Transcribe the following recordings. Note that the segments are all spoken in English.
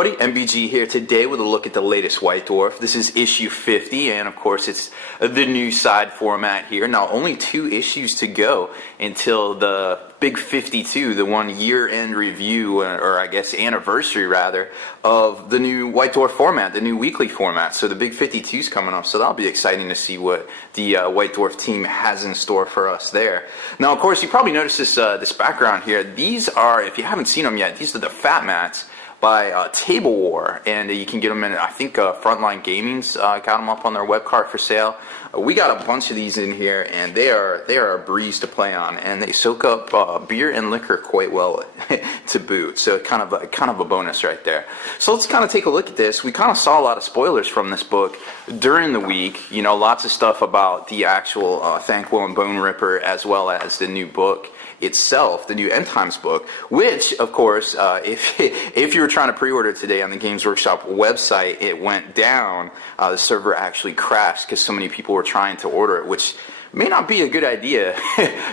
everybody, MBG here today with a look at the latest White Dwarf. This is issue 50, and of course it's the new side format here. Now only 2 issues to go until the big 52, the one year-end review, or I guess anniversary rather, of the new White Dwarf format, the new weekly format. So the big 52 is coming up, so that'll be exciting to see what the White Dwarf team has in store for us there. Now of course you probably noticed this background here. These are, if you haven't seen them yet, these are the fat mats by Table War, and you can get them in, I think Frontline Gaming's got them up on their web cart for sale. We got a bunch of these in here, and they are a breeze to play on, and they soak up beer and liquor quite well to boot. So kind of a bonus right there. So let's kind of take a look at this. We kind of saw a lot of spoilers from this book during the week. You know, lots of stuff about the actual Thanquol and Bone Ripper, as well as the new book itself, the new End Times book, which, of course, if you were trying to pre-order today on the Games Workshop website, it went down. The server actually crashed because so many people were trying to order it, which may not be a good idea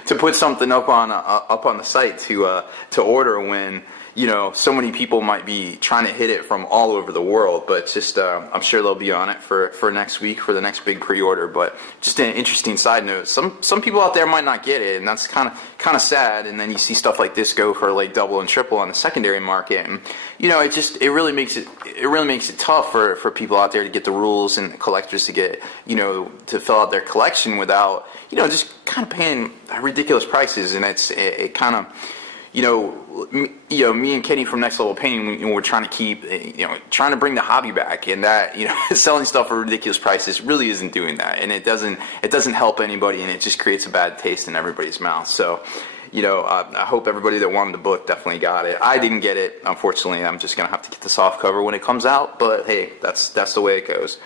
to put something up on the site to order when, you know, so many people might be trying to hit it from all over the world. But just I'm sure they'll be on it for next week for the next big pre-order. But just an interesting side note, some people out there might not get it, and that's kind of sad. And then you see stuff like this go for like double and triple on the secondary market, and you know, it really makes it tough for people out there to get the rules and collectors to get, you know, to fill out their collection without, you know, just kind of paying ridiculous prices. And it kind of, you know, me and Kenny from Next Level Painting, we're trying to keep, trying to bring the hobby back, and that, you know, selling stuff for ridiculous prices really isn't doing that, and it doesn't help anybody, and it just creates a bad taste in everybody's mouth. So, you know, I hope everybody that wanted the book definitely got it. I didn't get it, unfortunately. I'm just gonna have to get the soft cover when it comes out, but hey, that's the way it goes.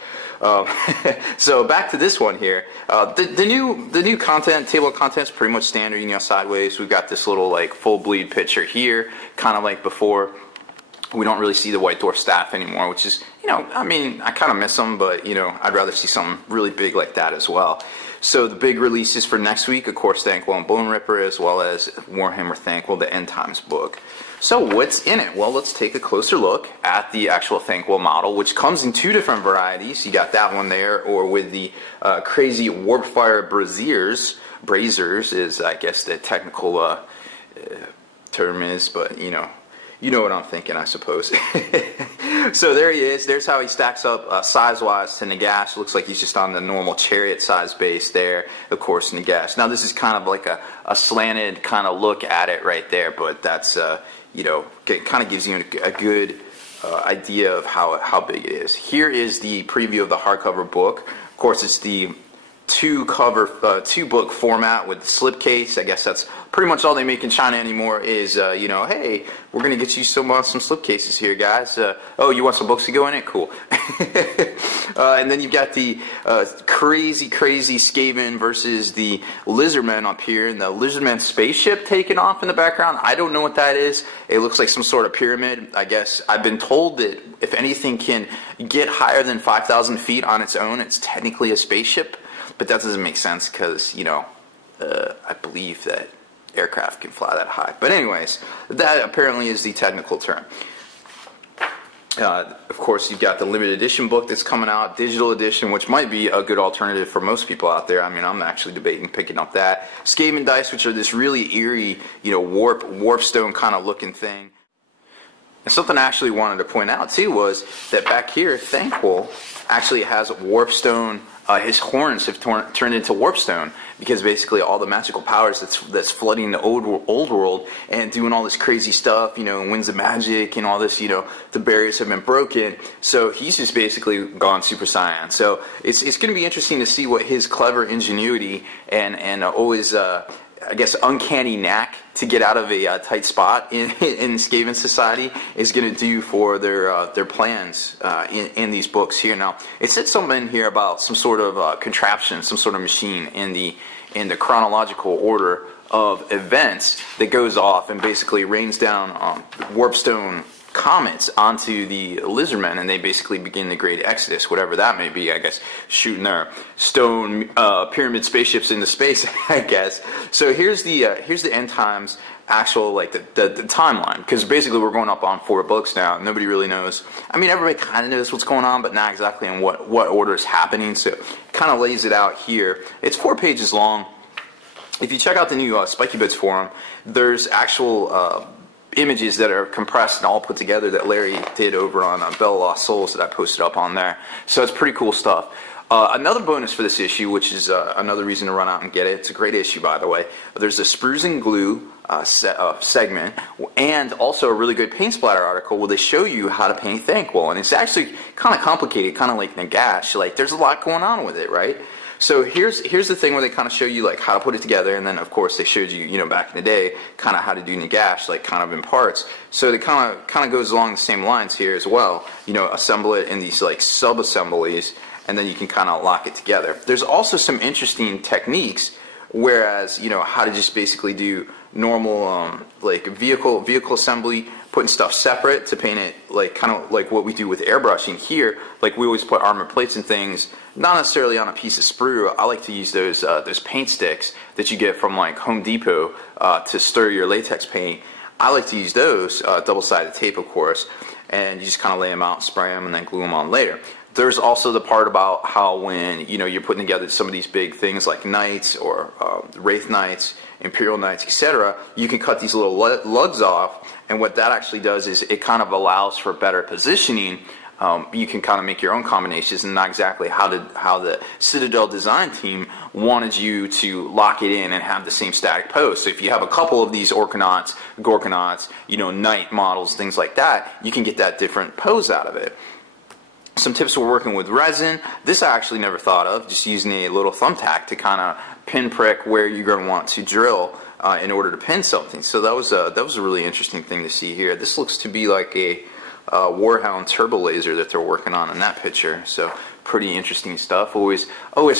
So back to this one here. The new content, table of contents, pretty much standard. You know, sideways. We've got this little like full bleed picture here, kind of like before. We don't really see the White Dwarf staff anymore, which is, you know, I mean, I kind of miss them, but you know, I'd rather see something really big like that as well. So the big releases for next week, of course, Thanquol and Bone Ripper, as well as Warhammer Thanquol, the End Times book. So what's in it? Well, let's take a closer look at the actual Thanquol model, which comes in 2 different varieties. You got that one there, or with the crazy Warpfire braziers. Brazers is, I guess, the technical term is, but you know what I'm thinking, I suppose. So there he is. There's how he stacks up size-wise to Nagash. Looks like he's just on the normal chariot size base there. Of course, Nagash. Now this is kind of like a slanted kind of look at it right there, but that's you know, it kind of gives you a good idea of how big it is. Here is the preview of the hardcover book. Of course, it's the 2-book format with the slipcase. I guess that's pretty much all they make in China anymore is, you know, hey, we're going to get you some slipcases here, guys. Oh, you want some books to go in it? Cool. And then you've got the crazy Skaven versus the Lizardmen up here, and the Lizardmen spaceship taking off in the background. I don't know what that is. It looks like some sort of pyramid. I guess I've been told that if anything can get higher than 5,000 feet on its own, it's technically a spaceship. But that doesn't make sense because, you know, I believe that aircraft can fly that high. But anyways, that apparently is the technical term. Of course, you've got the limited edition book that's coming out, digital edition, which might be a good alternative for most people out there. I mean, I'm actually debating picking up that. Skaven dice, which are this really eerie, you know, warpstone kind of looking thing. And something I actually wanted to point out too was that back here, Thanquol actually has warpstone. His horns have turned into warpstone because basically all the magical powers that's flooding the old world and doing all this crazy stuff, you know, winds of magic and all this, you know, the barriers have been broken. So he's just basically gone Super Saiyan. So it's going to be interesting to see what his clever ingenuity and always I guess uncanny knack to get out of a tight spot in Skaven society is going to do for their plans in these books here. Now it said something in here about some sort of contraption, some sort of machine in the chronological order of events that goes off and basically rains down warpstone comets onto the Lizardmen, and they basically begin the Great Exodus, whatever that may be. I guess shooting their stone pyramid spaceships into space, I guess. So here's the End Times actual like the timeline, because basically we're going up on 4 books now. Nobody really knows. I mean, everybody kind of knows what's going on, but not exactly in what order is happening. So it kind of lays it out here. It's 4 pages long. If you check out the new Spiky Bits forum, there's actual images that are compressed and all put together that Larry did over on Bella Lost Souls that I posted up on there. So it's pretty cool stuff. Another bonus for this issue, which is another reason to run out and get it. It's a great issue, by the way. There's a sprues and glue segment, and also a really good paint splatter article where they show you how to paint Thanquol. And it's actually kind of complicated, kind of like Nagash. Like, there's a lot going on with it, right? So here's the thing where they kind of show you like how to put it together, and then of course they showed you, you know, back in the day, kind of how to do Nagash, like kind of in parts. So it kind of goes along the same lines here as well. You know, assemble it in these like sub-assemblies, and then you can kind of lock it together. There's also some interesting techniques, whereas, you know, how to just basically do normal like vehicle assembly, putting stuff separate to paint it like kind of like what we do with airbrushing here. Like we always put armor plates and things, not necessarily on a piece of sprue. I like to use those paint sticks that you get from like Home Depot to stir your latex paint. I like to use those, double-sided tape of course, and you just kind of lay them out, spray them, and then glue them on later. There's also the part about how when, you know, you're putting together some of these big things like knights or wraith knights, imperial knights, etc., you can cut these little lugs off, and what that actually does is it kind of allows for better positioning. You can kind of make your own combinations, and not exactly how the Citadel design team wanted you to lock it in and have the same static pose. So if you have a couple of these Orkanauts, Gorkanauts, you know, knight models, things like that, you can get that different pose out of it. Some tips for working with resin. This I actually never thought of, just using a little thumbtack to kind of pinprick where you're going to want to drill in order to pin something. So that was a really interesting thing to see here. This looks to be like a Warhound turbo laser that they're working on in that picture. So pretty interesting stuff. Always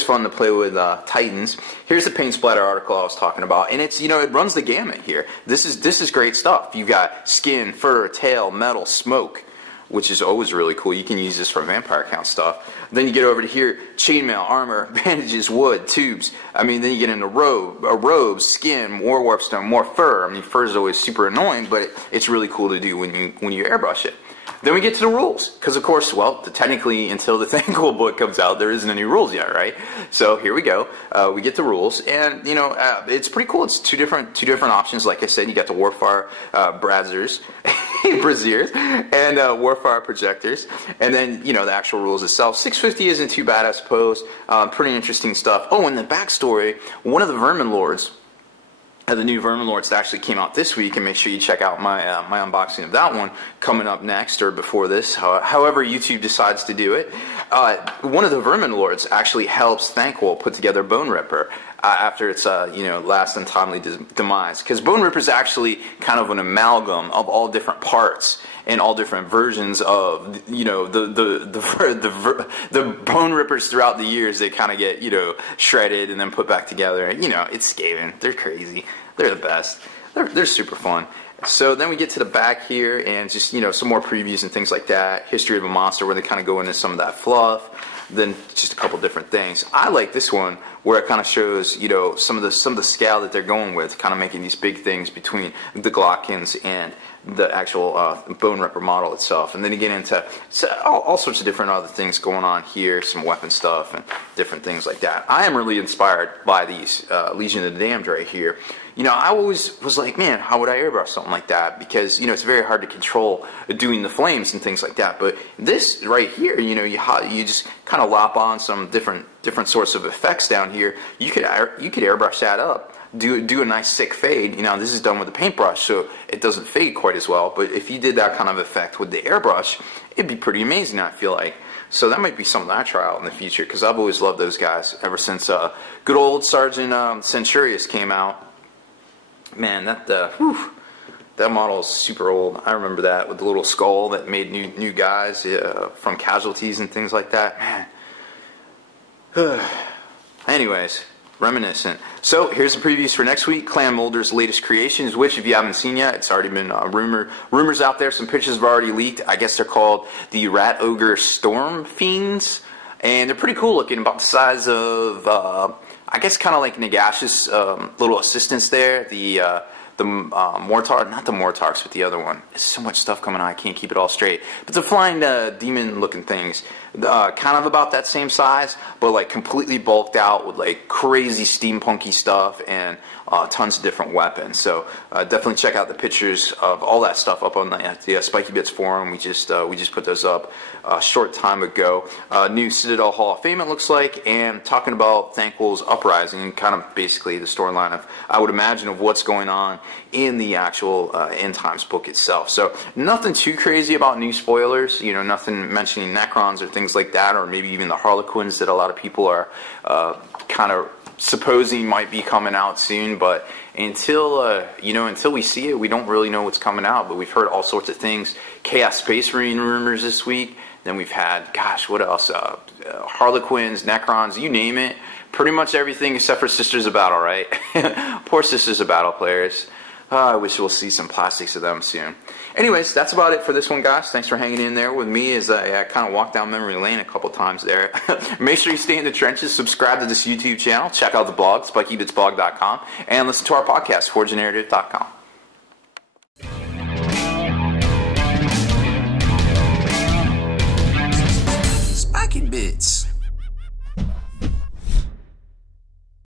fun to play with Titans. Here's the paint splatter article I was talking about, and it's, you know, it runs the gamut here. This is great stuff. You've got skin, fur, tail, metal, smoke, which is always really cool. You can use this for vampire count stuff. Then you get over to here, chainmail, armor, bandages, wood, tubes. I mean, then you get into robes, skin, more warpstone, more fur. I mean, fur is always super annoying, but it's really cool to do when you airbrush it. Then we get to the rules, because of course, well, technically until the Thanquol book comes out, there isn't any rules yet, right? So here we go. We get the rules, and you know, it's pretty cool. It's two different options. Like I said, you got the Warfire braziers, and Warfire projectors, and then you know the actual rules itself. 650 isn't too bad, I suppose. Pretty interesting stuff. Oh, and the backstory: one of the Vermin Lords. The new Vermin Lords that actually came out this week, and make sure you check out my my unboxing of that one coming up next or before this, however YouTube decides to do it. One of the Vermin Lords actually helps Thanquol put together Bone Ripper after its you know, last untimely demise, because Bone Ripper is actually kind of an amalgam of all different parts and all different versions of, you know, the Bone Rippers throughout the years. They kind of get, you know, shredded and then put back together. You know, it's Skaven. They're crazy. They're the best. They're super fun. So then we get to the back here, and just, you know, some more previews and things like that. History of a monster, where they kind of go into some of that fluff. Then just a couple different things. I like this one where it kind of shows, you know, some of the scale that they're going with, kind of making these big things between the Glockins and the actual Bone Ripper model itself. And then you get into all sorts of different other things going on here, some weapon stuff and different things like that. I am really inspired by these Legion of the Damned right here. You know, I always was like, man, how would I airbrush something like that? Because, you know, it's very hard to control doing the flames and things like that. But this right here, you know, you just kind of lop on some different sorts of effects down here. You could airbrush that up. Do a nice sick fade. You know, this is done with a paintbrush, so it doesn't fade quite as well. But if you did that kind of effect with the airbrush, it'd be pretty amazing, I feel like. So that might be something I try out in the future, because I've always loved those guys ever since good old Sergeant Centurious came out. Man, that model is super old. I remember that, with the little skull that made new guys from casualties and things like that. Man. Anyways, reminiscent. So here's the previews for next week. Clan Molder's latest creations, which if you haven't seen yet, it's already been rumors out there. Some pictures have already leaked. I guess they're called the Rat Ogre Storm Fiends, and they're pretty cool looking, about the size of I guess kind of like Nagash's little assistants there, the the Mortar, not the Mortarks, but the other one. There's so much stuff coming out, I can't keep it all straight. But the flying demon-looking things, kind of about that same size, but like completely bulked out with like crazy steampunky stuff and tons of different weapons. So definitely check out the pictures of all that stuff up on the Spiky Bits forum. We just put those up a short time ago. New Citadel Hall of Fame, it looks like, and talking about Thanquol's uprising and kind of basically the storyline of, I would imagine, of what's going on in the actual End Times book itself. So nothing too crazy about new spoilers, you know, nothing mentioning Necrons or things like that, or maybe even the Harlequins that a lot of people are kind of supposing might be coming out soon. But until until we see it, we don't really know what's coming out. But we've heard all sorts of things. Chaos Space Marine rumors this week. Then we've had, gosh, what else? Harlequins, Necrons, you name it. Pretty much everything except for Sisters of Battle, right? Poor Sisters of Battle players. I wish we'll see some plastics of them soon. Anyways, that's about it for this one, guys. Thanks for hanging in there with me as I kind of walked down memory lane a couple times there. Make sure you stay in the trenches, subscribe to this YouTube channel, check out the blog, spikybitsblog.com, and listen to our podcast, forgenarrative.com.